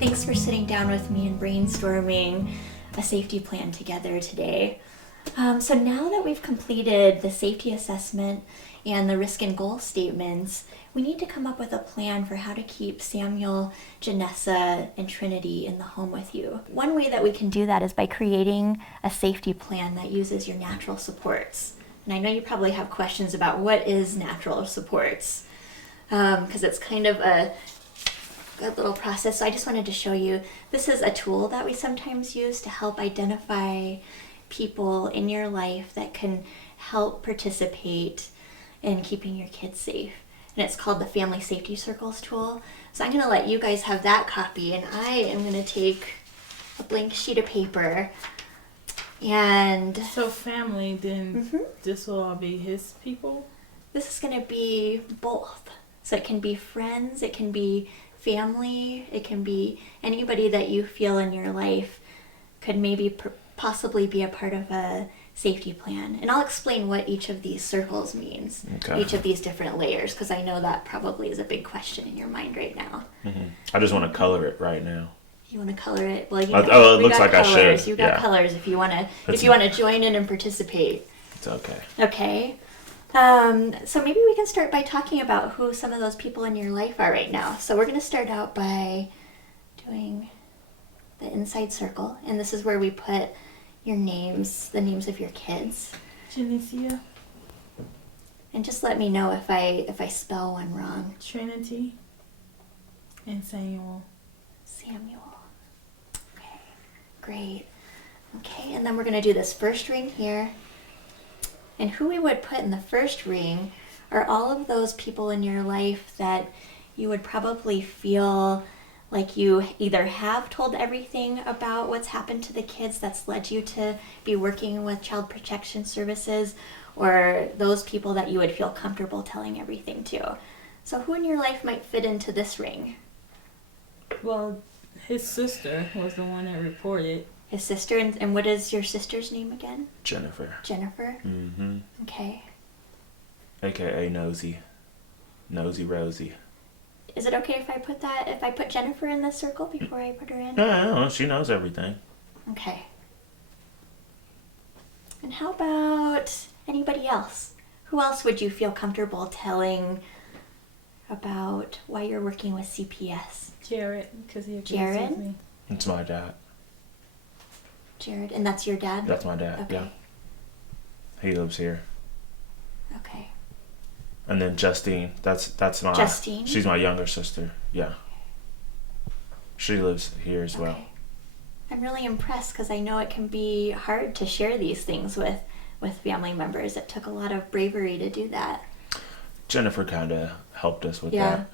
Thanks for sitting down with me and brainstorming a safety plan together today. So now that we've completed the safety assessment and the risk and goal statements, we need to come up with a plan for how to keep Samuel, Janessa, and Trinity in the home with you. One way that we can do that is by creating a safety plan that uses your natural supports. And I know you probably have questions about what is natural supports, because it's kind of a good little process. So I just wanted to show you, this is a tool that we sometimes use to help identify people in your life that can help participate in keeping your kids safe. And it's called the Family Safety Circles tool. So I'm going to let you guys have that copy, and I am going to take a blank sheet of paper. And so family, then this will all be his people? This is going to be both. So it can be friends, it can be family, it can be anybody that you feel in your life could maybe possibly be a part of a safety plan. And I'll explain what each of these circles means, each of these different layers, because I know that probably is a big question in your mind right now. I just want to color it right now. You want to color it? Well, it looks like colors. I should. You got colors if you want to join in and participate. It's okay. Okay. So maybe we can start by talking about who some of those people in your life are right now. So we're going to start out by doing the inside circle, and this is where we put your names, the names of your kids. Genesia. And just let me know if I spell one wrong. Trinity. And Samuel. Okay, great. Okay, and then we're going to do this first ring here. And who we would put in the first ring are all of those people in your life that you would probably feel like you either have told everything about what's happened to the kids that's led you to be working with Child Protection Services, or those people that you would feel comfortable telling everything to. So who in your life might fit into this ring? Well, his sister was the one that reported. His sister, and what is your sister's name again? Jennifer. Jennifer? Mm-hmm. Okay. AKA Nosy Rosie. Is it okay if I put Jennifer in this circle before I put her in? No, she knows everything. Okay. And how about anybody else? Who else would you feel comfortable telling about why you're working with CPS? Jared, because he agrees Jared? with me. It's my dad. Jared, and that's your dad? That's my dad, okay. Yeah. He lives here. Okay. And then Justine, that's my... Justine? She's my younger sister, yeah. She lives here as well. I'm really impressed because I know it can be hard to share these things with family members. It took a lot of bravery to do that. Jennifer kind of helped us with that.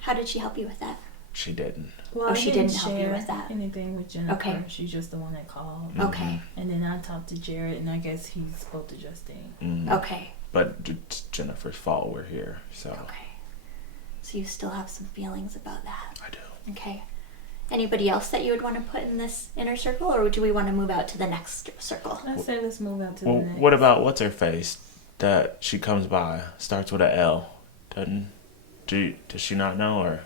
How did she help you with that? She didn't. Well, she didn't help you with that. Anything with Jennifer. Okay. She's just the one that called. Okay. And then I talked to Jared, and I guess he spoke to Justine. Mm-hmm. Okay. But it's Jennifer's fault we're here, so. Okay. So you still have some feelings about that? I do. Okay. Anybody else that you would want to put in this inner circle, or do we want to move out to the next circle? I say let's move out to the next. What about what's her face that she comes by? Starts with a L. Does she not know, or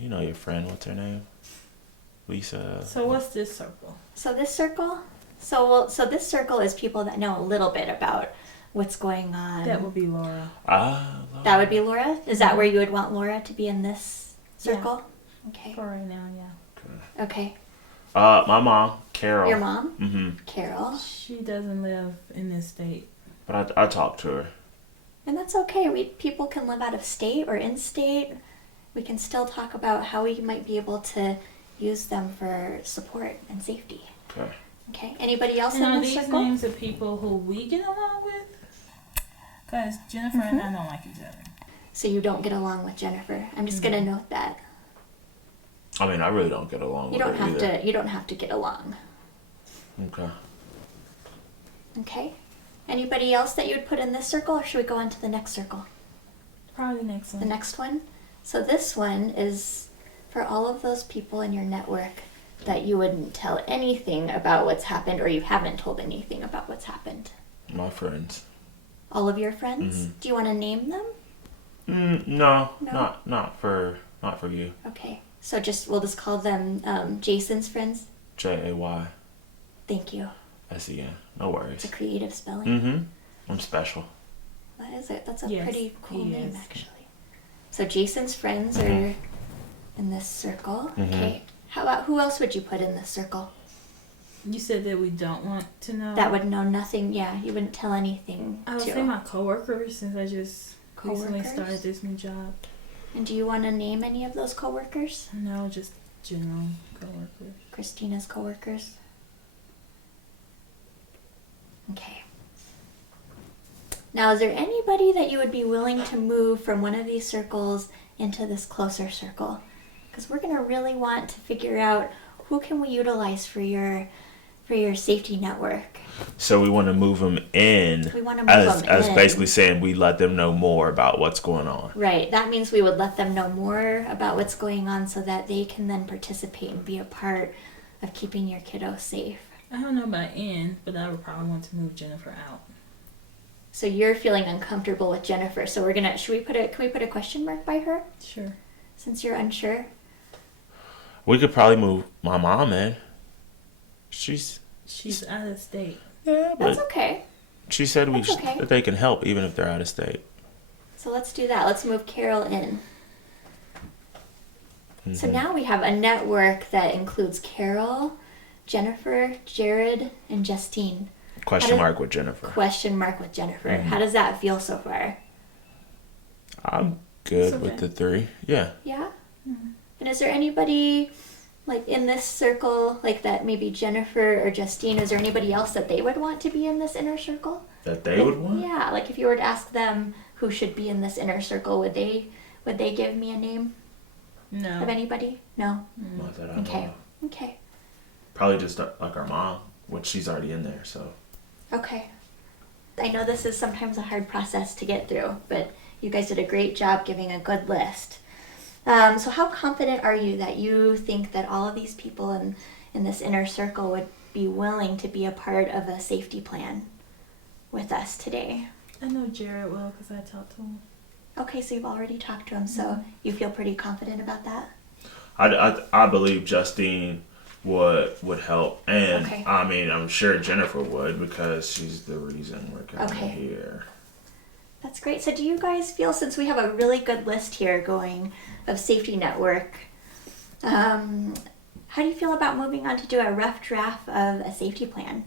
you know your friend? What's her name? Lisa. So what's this circle? So this circle, so this circle is people that know a little bit about what's going on. That would be Laura. Laura. That would be Laura. Is that where you would want Laura to be in this circle? Yeah. Okay. For right now, yeah. Okay. My mom, Carol. Your mom? Mm-hmm. Carol. She doesn't live in this state. But I talked to her. And that's okay. People can live out of state or in state. We can still talk about how we might be able to use them for support and safety. Okay. Okay. Anybody else And in are this these circle? names of people who we get along with? Because Jennifer and I don't like each other. So you don't get along with Jennifer. I'm just gonna note that. I mean, I really don't get along with her either. You don't have to get along. Okay. Okay. Anybody else that you would put in this circle, or should we go on to the next circle? Probably the next one. The next one? So this one is for all of those people in your network that you wouldn't tell anything about what's happened, or you haven't told anything about what's happened. My friends. All of your friends? Mm-hmm. Do you want to name them? No, not for not for you. Okay. So we'll just call them Jason's friends. JAYSEN. Thank you. No worries. It's a creative spelling. Mm-hmm. I'm special. That is it. That's a Yes, pretty cool he name, is. actually. So Jason's friends are in this circle. Mhm. Okay. How about who else would you put in this circle? You said that we don't want to know. That would know nothing. Yeah, you wouldn't tell anything I would to. say my coworkers, since I just recently Coworkers? started this new job. And do you want to name any of those coworkers? No, just general coworkers. Christina's coworkers. Okay. Now, is there anybody that you would be willing to move from one of these circles into this closer circle? Because we're going to really want to figure out who can we utilize for your safety network. So we want to move them in. We want to move them as in. basically saying we let them know more about what's going on. Right. That means we would let them know more about what's going on so that they can then participate and be a part of keeping your kiddo safe. I don't know about in, but I would probably want to move Jennifer out. So you're feeling uncomfortable with Jennifer. So can we put a question mark by her Sure. since you're unsure? We could probably move my mom in. She's out of state. yeah, but That's okay. she said That's okay. that they can help even if they're out of state. So let's do that. Let's move Carol in. So Mhm. now we have a network that includes Carol, Jennifer, Jared, and Justine. Question mark with Jennifer. Question mark with Jennifer. Mhm. How does that feel so far? I'm good It's with okay. the 3. Yeah. Yeah? Mm-hmm. And is there anybody like in this circle, like that maybe Jennifer or Justine, is there anybody else that they would want to be in this inner circle? That they would want? Yeah, like if you were to ask them who should be in this inner circle, would they give me a name No. of anybody? No. Not that I Okay. know. Okay. Probably just like our mom, which she's already in there, so. Okay. I know this is sometimes a hard process to get through, but you guys did a great job giving a good list. So how confident are you that you think that all of these people in this inner circle would be willing to be a part of a safety plan with us today? I know Jared will because I talked to him. Okay, so you've already talked to him, so you feel pretty confident about that? I believe Justine would help, and Okay. I mean I'm sure Jennifer would because she's the reason we're kind Okay. of here. That's great. So do you guys feel, since we have a really good list here going of safety network, how do you feel about moving on to do a rough draft of a safety plan?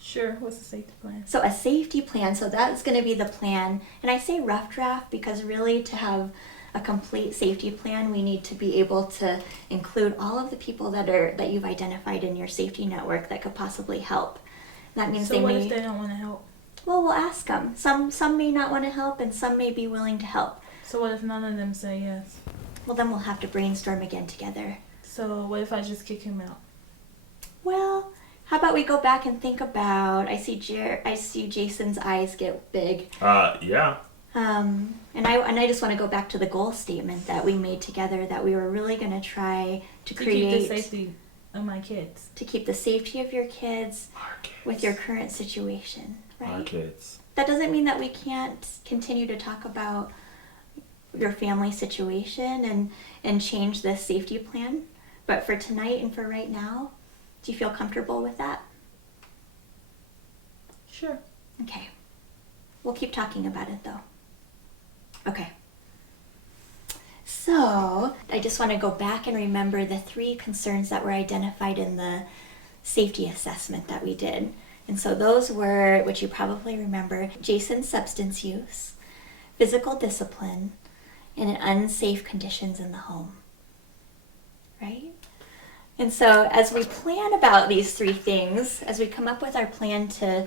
Sure. What's the safety plan? So a safety plan, so that's going to be the plan. And I say rough draft because really to have a complete safety plan, we need to be able to include all of the people that you've identified in your safety network that could possibly help. That means So they what may... if they don't want to help? Well, we'll ask them. Some may not want to help and some may be willing to help. So what if none of them say yes? Well, then we'll have to brainstorm again together. So what if I just kick him out? Well, how about we go back and think about, I see Jason's eyes get big. Yeah. And I just want to go back to the goal statement that we made together, that we were really going to try to To create keep the safety of my kids. to keep the safety of your kids Our kids. with your current situation, Our right? kids. That doesn't mean that we can't continue to talk about your family situation and change this safety plan. But for tonight and for right now, do you feel comfortable with that? Sure. Okay. We'll keep talking about it though. Okay. So, I just want to go back and remember the 3 concerns that were identified in the safety assessment that we did. And so those were, which you probably remember, Jason's substance use, physical discipline, and unsafe conditions in the home. Right? And so as we plan about these 3 things, as we come up with our plan to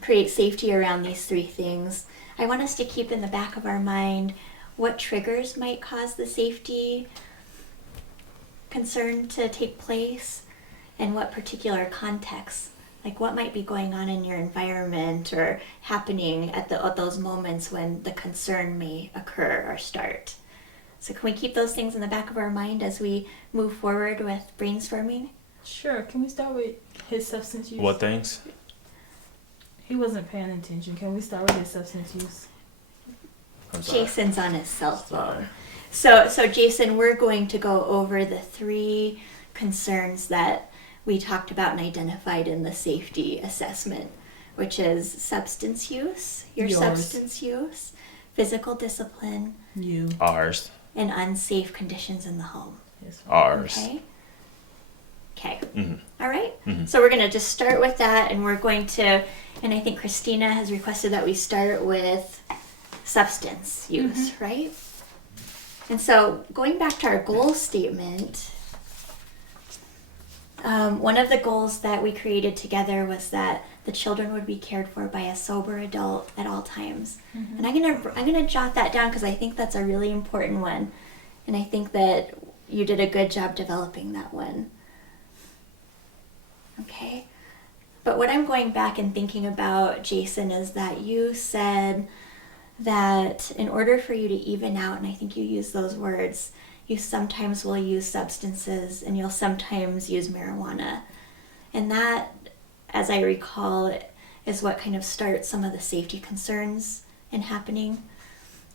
create safety around these 3 things, I want us to keep in the back of our mind what triggers might cause the safety concern to take place and what particular contexts, like what might be going on in your environment or happening at those moments when the concern may occur or start. So can we keep those things in the back of our mind as we move forward with brainstorming? Sure. Can we start with his substance use? What things? He wasn't paying attention. Can we start with his substance use? I'm sorry. Jason's on his cell phone. Sorry. So Jason, we're going to go over the 3 concerns that we talked about and identified in the safety assessment, which is substance use, your Yours. substance use, physical discipline, You. Ours. and unsafe conditions in the home. Yes. Ours. Okay. Mhm. All right. Mhm. So we're going to just start with that, and we're going to, and I think Christina has requested that we start with substance use, right? And so going back to our goal statement, one of the goals that we created together was that the children would be cared for by a sober adult at all times. And I'm gonna jot that down because I think that's a really important one, and I think that you did a good job developing that one. Okay. But what I'm going back and thinking about, Jason, is that you said that in order for you to even out, and I think you use those words, you sometimes will use substances and you'll sometimes use marijuana. And that, as I recall, is what kind of starts some of the safety concerns in happening,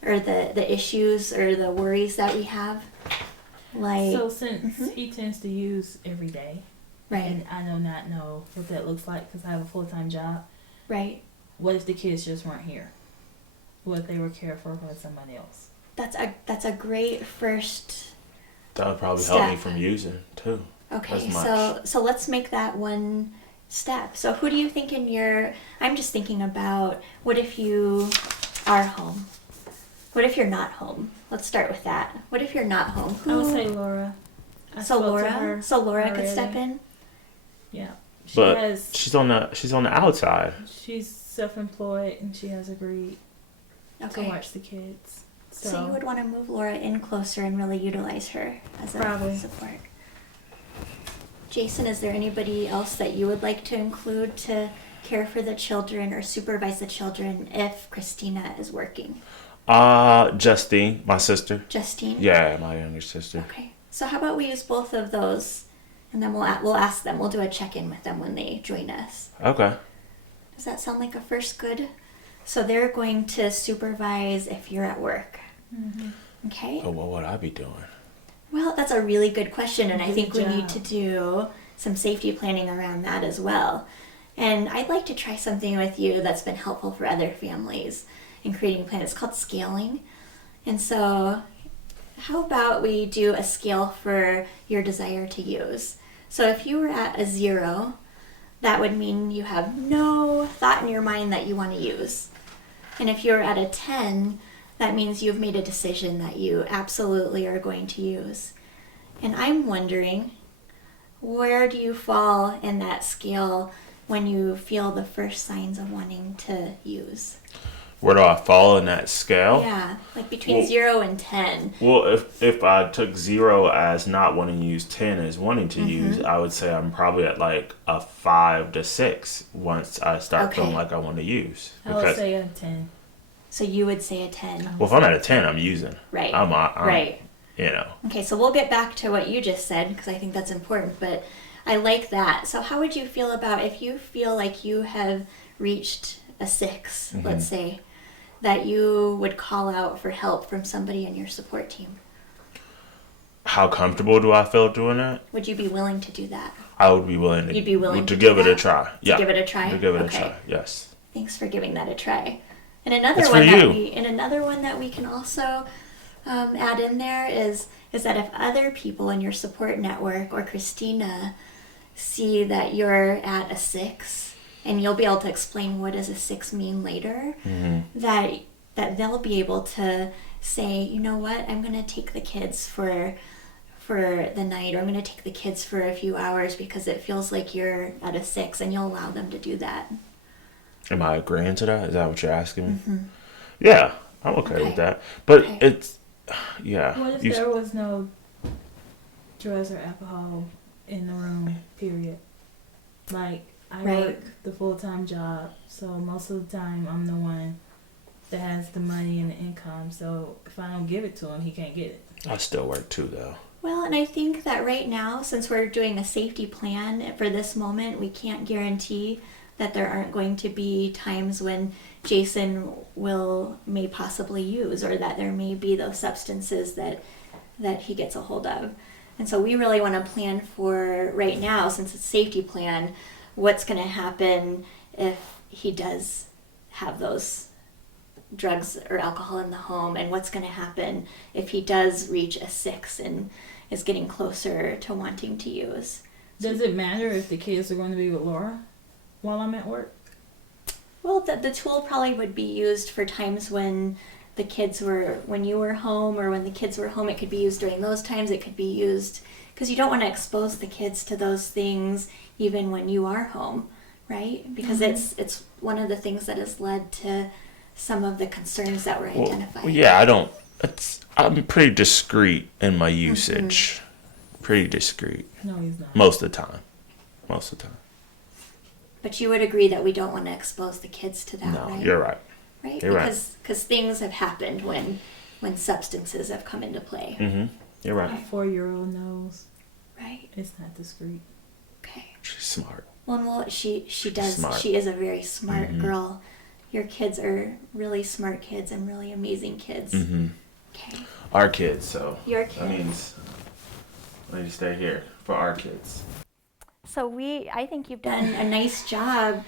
or the issues or the worries that we have. Like, So since he tends to use every day, right, and I do not know what that looks like because I have a full-time job, right. what if the kids just weren't here? What if they were cared for by somebody else? That's a great first. That would probably help me Step. from using too. Okay, As much. so let's make that one step. So who do you think in your? I'm just thinking about what if you are home? What if you're not home? Let's start with that. What if you're not home? I would say Laura. I so spoke to Laura. her So Laura could already. step in. Yeah. She But has. she's on the outside. She's self-employed and she has agreed to Okay. watch the kids. So you would want to move Laura in closer and really utilize her as a Probably. support. Jason, is there anybody else that you would like to include to care for the children or supervise the children if Christina is working? Justine, my sister. Justine? Yeah, my younger sister. Okay. So how about we use both of those, and then we'll ask them. We'll do a check-in with them when they join us. Okay. Does that sound like a first good? So they're going to supervise if you're at work. Mm-hmm. Okay. But what would I be doing? Well, that's a really good question, and I Good think we need job. to do some safety planning around that as well. And I'd like to try something with you that's been helpful for other families in creating plans. It's called scaling. And so how about we do a scale for your desire to use? So if you were at a 0, that would mean you have no thought in your mind that you want to use. And if you're at a 10, that means you've made a decision that you absolutely are going to use. And I'm wondering, where do you fall in that scale when you feel the first signs of wanting to use? Where do I fall in that scale? Yeah, like between Well- 0 and 10. Well, if I took 0 as not wanting to use, 10 as wanting to use, I would say I'm probably at like a 5 to 6 once I start Okay. feeling like I want to use. I would say a 10. So you would say a 10. Well, if I'm at a 10, I'm using. Right. I'm Right. You know. Okay, so we'll get back to what you just said because I think that's important, but I like that. So how would you feel about if you feel like you have reached a 6, let's say, that you would call out for help from somebody in your support team? How comfortable do I feel doing that? Would you be willing to do that? I would be willing to. You'd be willing to to give do it a that? try. Yeah. Give it a try? To give it a Okay. try. Yes. Thanks for giving that a try. And another It's one for that you. another one that we can also add in there is that if other people in your support network or Christina see that you're at a 6, and you'll be able to explain what does a 6 mean later, that they'll be able to say, you know what, I'm going to take the kids for the night, or I'm going to take the kids for a few hours because it feels like you're at a 6, and you'll allow them to do that. Am I agreeing to that? Is that what you're asking me? Yeah, I'm okay Okay. with that. But Okay. it's, yeah. What if you- there was no drugs or alcohol in the room, period? Like, I Right. work the full-time job, so most of the time I'm the one that has the money and the income. So if I don't give it to him, he can't get it. I still work too, though. Well, and I think that right now, since we're doing a safety plan for this moment, we can't guarantee that there aren't going to be times when Jason may possibly use, or that there may be those substances that he gets a hold of. And so we really want to plan for right now, since it's a safety plan, what's going to happen if he does have those drugs or alcohol in the home, and what's going to happen if he does reach a 6 and is getting closer to wanting to use. Does it matter if the kids are going to be with Laura while I'm at work? Well, the tool probably would be used for times when when you were home, or when the kids were home. It could be used during those times. It could be used because you don't want to expose the kids to those things even when you are home, right? Because it's one of the things that has led to some of the concerns that were identified. Well, yeah, I'm pretty discreet in my usage. Pretty discreet. No, he's not. Most of the time. But you would agree that we don't want to expose the kids to that, No, right? you're right. Right? You're right. Because things have happened when substances have come into play. Mm-hmm. You're right. My 4-year-old knows. Right? It's not discreet. Okay. She's smart. Well, she does. Smart. She is a very smart girl. Your kids are really smart kids and really amazing kids. Mm-hmm. Okay. Our kids, so Your kids. that means I need to stay here for our kids. So I think you've done a nice job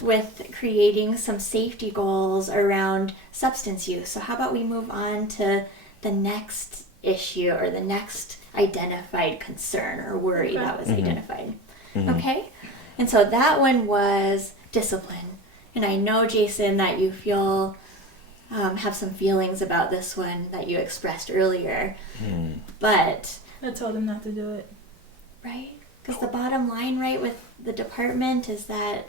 with creating some safety goals around substance use. So how about we move on to the next issue, or the next identified concern or worry that was identified. Okay? And so that one was discipline. And I know, Jason, that you feel have some feelings about this one that you expressed earlier. But I told him not to do it. right? Because the bottom line, right, with the department is that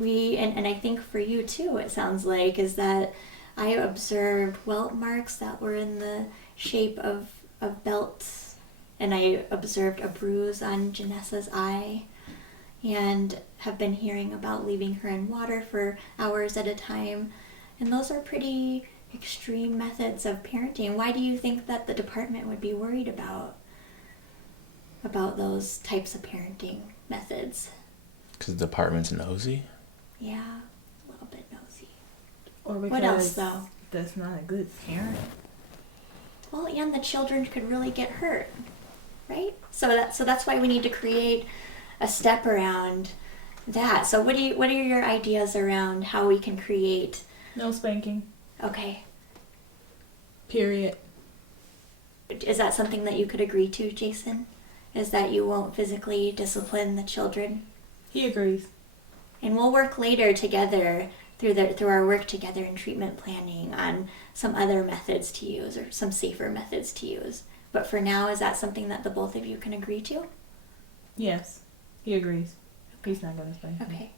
and I think for you too, it sounds like, is that I observed welt marks that were in the shape of belts, and I observed a bruise on Janessa's eye, and have been hearing about leaving her in water for hours at a time. And those are pretty extreme methods of parenting. Why do you think that the department would be worried about those types of parenting methods? Because the department's nosy? Yeah, a little bit nosy. Or because What else, though? that's not a good parent. Well, and the children could really get hurt, right? So that's why we need to create a step around that. So what are your ideas around how we can create? No spanking. Okay, Period. is that something that you could agree to, Jason? Is that you won't physically discipline the children? He agrees. And we'll work later together through our work together in treatment planning on some other methods to use, or some safer methods to use. But for now, is that something that the both of you can agree to? Yes, he agrees. He's not going to spank me. Okay.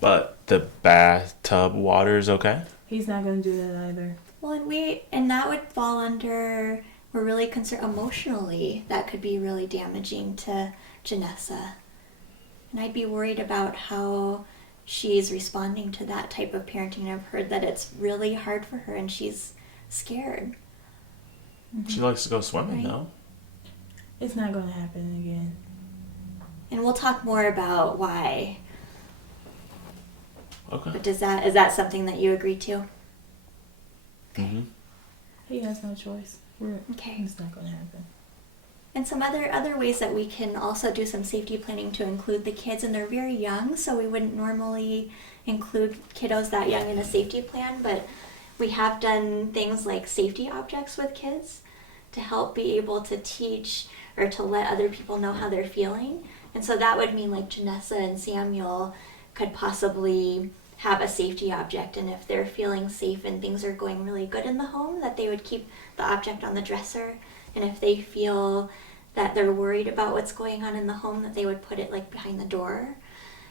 But the bathtub water is okay? He's not going to do that either. Well, and that would fall under, we're really concerned emotionally, that could be really damaging to Janessa. And I'd be worried about how she's responding to that type of parenting. I've heard that it's really hard for her and she's scared. She likes to go swimming, Right. no? It's not going to happen again. And we'll talk more about why. Okay. But is that something that you agree to? Mm-hmm. He has no choice. Okay. It's not going to happen. And some other ways that we can also do some safety planning to include the kids, and they're very young, so we wouldn't normally include kiddos that young in a safety plan, but we have done things like safety objects with kids to help be able to teach or to let other people know how they're feeling. And so that would mean like Janessa and Samuel could possibly have a safety object, and if they're feeling safe and things are going really good in the home, that they would keep the object on the dresser. And if they feel that they're worried about what's going on in the home, that they would put it like behind the door.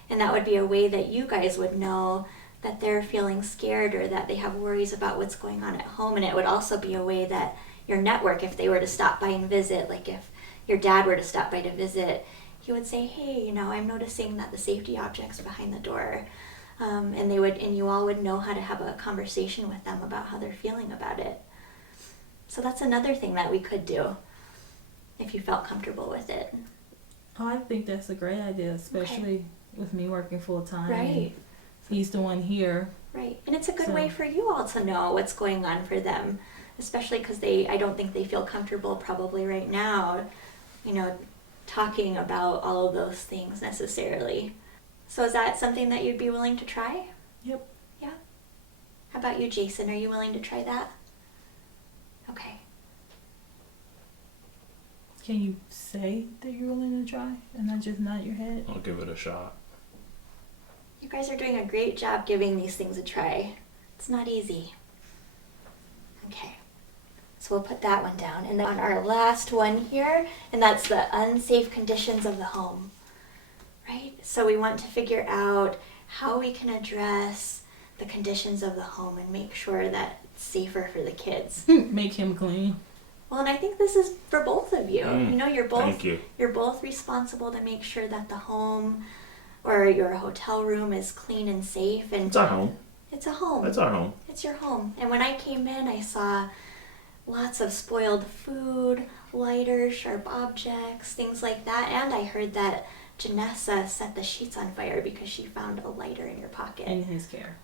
And that would be a way that you guys would know that they're feeling scared or that they have worries about what's going on at home. And it would also be a way that your network, if they were to stop by and visit, like if your dad were to stop by to visit, he would say, hey, I'm noticing that the safety object's behind the door. And you all would know how to have a conversation with them about how they're feeling about it. So that's another thing that we could do if you felt comfortable with it. Oh, I think that's a great idea, especially with me working full time. Right. he's the one here. Right. And it's a good So- way for you all to know what's going on for them, especially because I don't think they feel comfortable probably right now, talking about all of those things necessarily. So is that something that you'd be willing to try? Yep. Yeah. How about you, Jason? Are you willing to try that? Okay. Can you say that you're willing to try and not just nod your head? I'll give it a shot. You guys are doing a great job giving these things a try. It's not easy. Okay. So we'll put that one down. And then on our last one here, and that's the unsafe conditions of the home. Right? So we want to figure out how we can address the conditions of the home and make sure that it's safer for the kids. Make him clean. Well, and I think this is for both of you. Thank you. You're both responsible to make sure that the home or your hotel room is clean and safe. And It's our home. it's a home. It's our home. It's your home. And when I came in, I saw lots of spoiled food, lighters, sharp objects, things like that. And I heard that Janessa set the sheets on fire because she found a lighter in your pocket. In his care.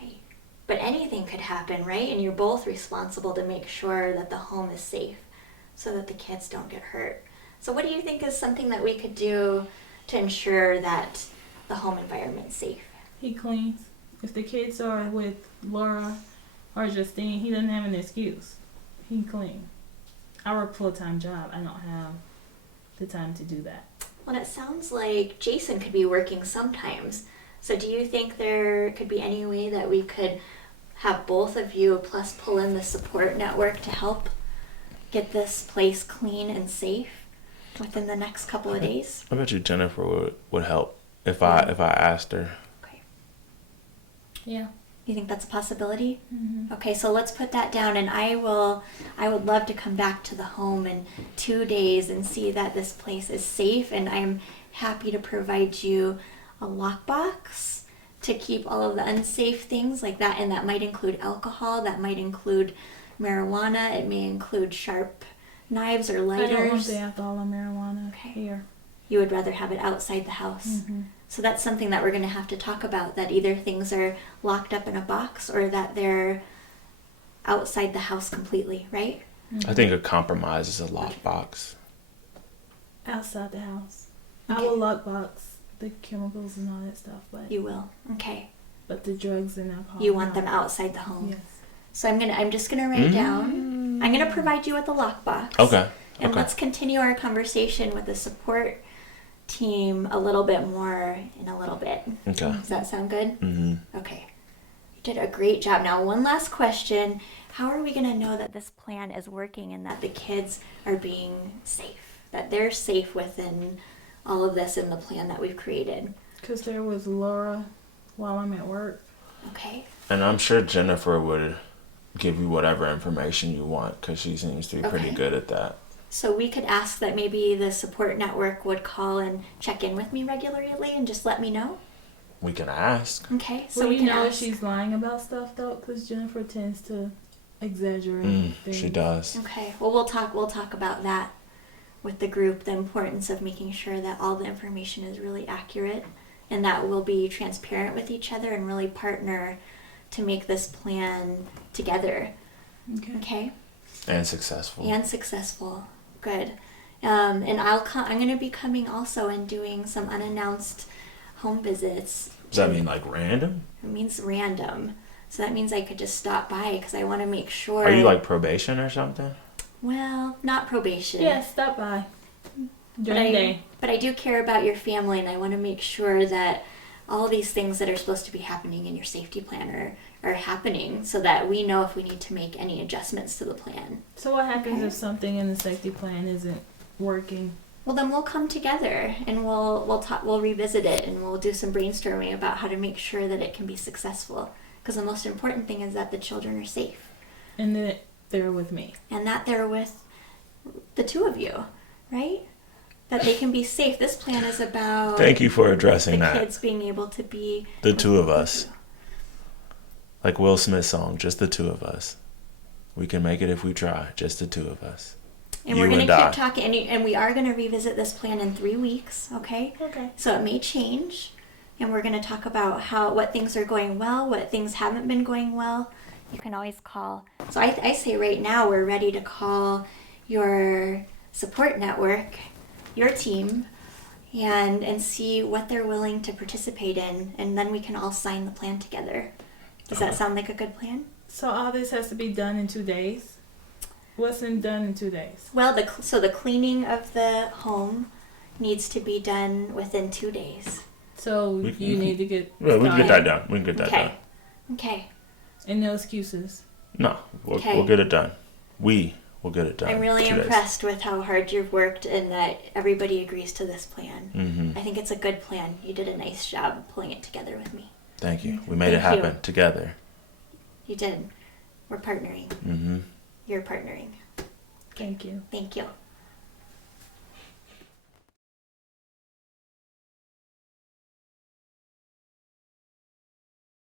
Right. But anything could happen, right? And you're both responsible to make sure that the home is safe so that the kids don't get hurt. So what do you think is something that we could do to ensure that the home environment's safe? He cleans. If the kids are with Laura or Justine, he doesn't have an excuse. He clean. I work a full-time job. I don't have the time to do that. Well, it sounds like Jason could be working sometimes. So do you think there could be any way that we could have both of you plus pull in the support network to help get this place clean and safe within the next couple of days? I bet you Jennifer would help if I asked her. Okay. Yeah. You think that's a possibility? Mm-hmm. Okay, so let's put that down, and I would love to come back to the home in 2 days and see that this place is safe, and I'm happy to provide you a lockbox to keep all of the unsafe things like that, and that might include alcohol, that might include marijuana, it may include sharp knives or I don't want lighters. the alcohol or marijuana Okay. here. You would rather have it outside the house. Mm-hmm. So that's something that we're going to have to talk about, that either things are locked up in a box or that they're outside the house completely, right? Mm-hmm. I think a compromise is a lockbox. Outside the house. Okay. I will lockbox the chemicals and all that stuff, but You will. Okay. the drugs and alcohol. You want no. them outside the home. Yes. So I'm just going to write down. I'm going to provide you with a lockbox. Okay. And Okay. let's continue our conversation with the support team a little bit more in a little bit. Okay. Does that sound good? Mm-hmm. Okay. You did a great job. Now, one last question. How are we going to know that this plan is working and that the kids are being safe? That they're safe within all of this in the plan that we've created? Because there was Laura while I'm at work. Okay. And I'm sure Jennifer would give you whatever information you want because she seems to be pretty Okay. good at that. So we could ask that maybe the support network would call and check in with me regularly and just let me know? We can ask. Okay, so Well, we you can know if ask. she's lying about stuff though, because Jennifer tends to exaggerate things. She does. Okay, well we'll talk about that with the group, the importance of making sure that all the information is really accurate and that we'll be transparent with each other and really partner to make this plan together. Okay. Okay? And successful. And successful. Good. And I'm going to be coming also and doing some unannounced home visits. Does that mean like random? It means random. So that means I could just stop by because I want to make sure. Are you like probation or something? Well, not probation. Yeah, stop by. But During the day. but I do care about your family, and I want to make sure that all these things that are supposed to be happening in your safety plan are happening so that we know if we need to make any adjustments to the plan. So what happens Okay. if something in the safety plan isn't working? Well, then we'll come together and we'll revisit it and we'll do some brainstorming about how to make sure that it can be successful. Because the most important thing is that the children are safe And that they're with me. and that they're with the two of you, right? That they can be safe. This plan is about Thank you for the addressing that. kids being able to be The with two of both us. you. Like Will Smith's song, just the two of us. We can make it if we try, just the two of us. And You we're going to and keep I. talking, and we are going to revisit this plan in 3 weeks, okay? Okay. So it may change, and we're going to talk about what things are going well, what things haven't been going well. You can always call. So I say right now we're ready to call your support network, your team, and see what they're willing to participate in, and then we can all sign the plan together. Does that sound like a good plan? So all this has to be done in 2 days? What's done in 2 days? Well, the cleaning of the home needs to be done within 2 days. So you need to get Yeah, we can get started. that done. We can get that done. Okay. And no excuses. No, we'll Okay. get it done. We will get it done. I'm really 2 days. impressed with how hard you've worked and that everybody agrees to this plan. Mm-hmm. I think it's a good plan. You did a nice job pulling it together with me. Thank you. We made it Thank you. happen together. You did. We're partnering. Mm-hmm. You're partnering. Thank you. Thank you.